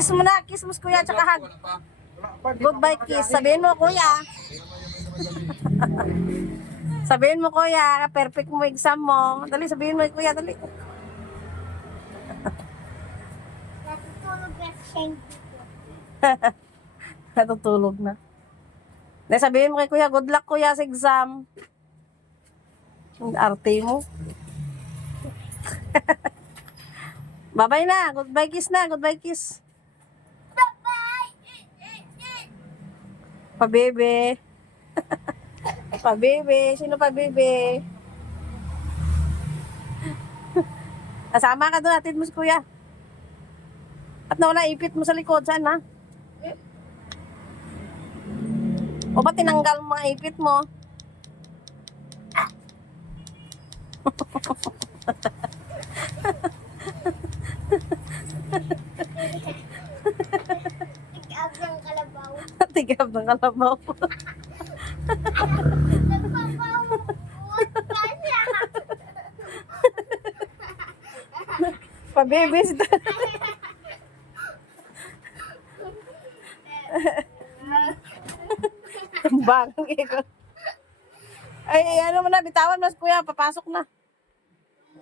Kiss mo na, kiss mo si kuya, tsaka hug. Goodbye kiss. Sabihin mo kuya. Sabihin mo kuya, perfect mo exam mo. Dali, sabihin mo kuya, dali. Natutulog na siya. Natutulog na. Dali, sabihin mo kay kuya, good luck kuya sa exam. Ang arte mo. Bye-bye na. Goodbye kiss na. Goodbye kiss. Bye-bye! Pa-bebe. Pa-bebe. Sino pa-bebe? Kasama ka doon. Atid mo si kuya. At nawala ipit mo sa likod. Saan ha? O ba tinanggal mo mga ipit mo? Tig-up ng kalabaw. Tigab ng kalabaw. Nagpapawot pa siya. Pa-bebe. Bangang ikaw. Ay, ano mo na, bitawan mo si kuya, papasok na.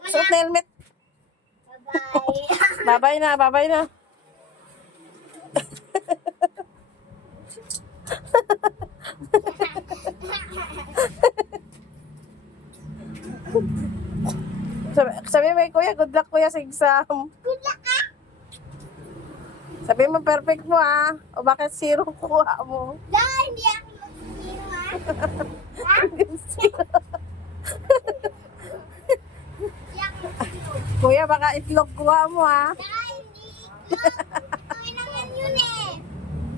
Suot na helmet. Bye-bye. Babay na, babay na. Sabi mo, kuya, good luck kuya sa exam. Good luck ah! Sabi mo, perfect mo ah. O bakit zero kuha mo? Dahil hindi ako magsisiro ah. Ha? Hindi ako magsisiro. Kuya, baka itlog kuha mo ah. Dahil hindi itlog. Ito'y naman yun eh.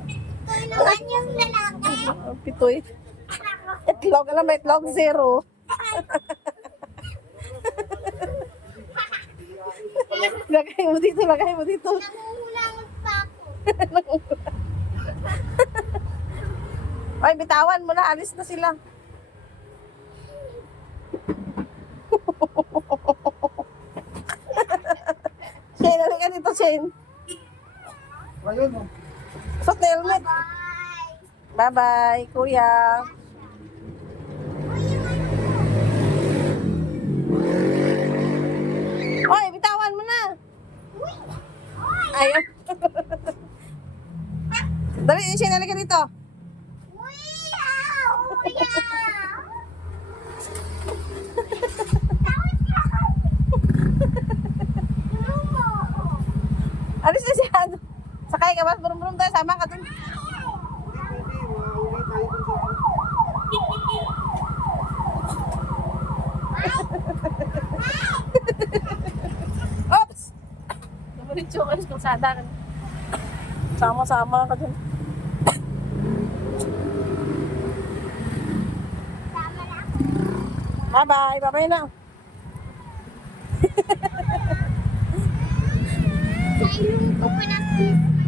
Ito'y naman yung lalaki. Pitoy. Itlog, alam mo, itlog zero. Lagay mo dito, lagay mo dito. Nangungulangot pa ako. Ay, bitawan mo na, alis na sila. Shane, halika dito, Shane. Ayun, oh. Suot na helmet. Bye! Bye-bye, kuya. Uy, yung ano ko. Oy, bitawan mo na. Uy! Uy! Ayun. Dali, Shane, halika dito. Uy! Ah! Uy! Ah! Tawad ka! Tulong mo ako. Alis na siya. Sakay ka ba? Burum-burum tayo, sama ka dun. Oops! Dumiritso ka sa kalsada. Sama-sama ka dun. Tama na. Bye-bye. Bye-bye na. Sa ilong ko pinag-kiss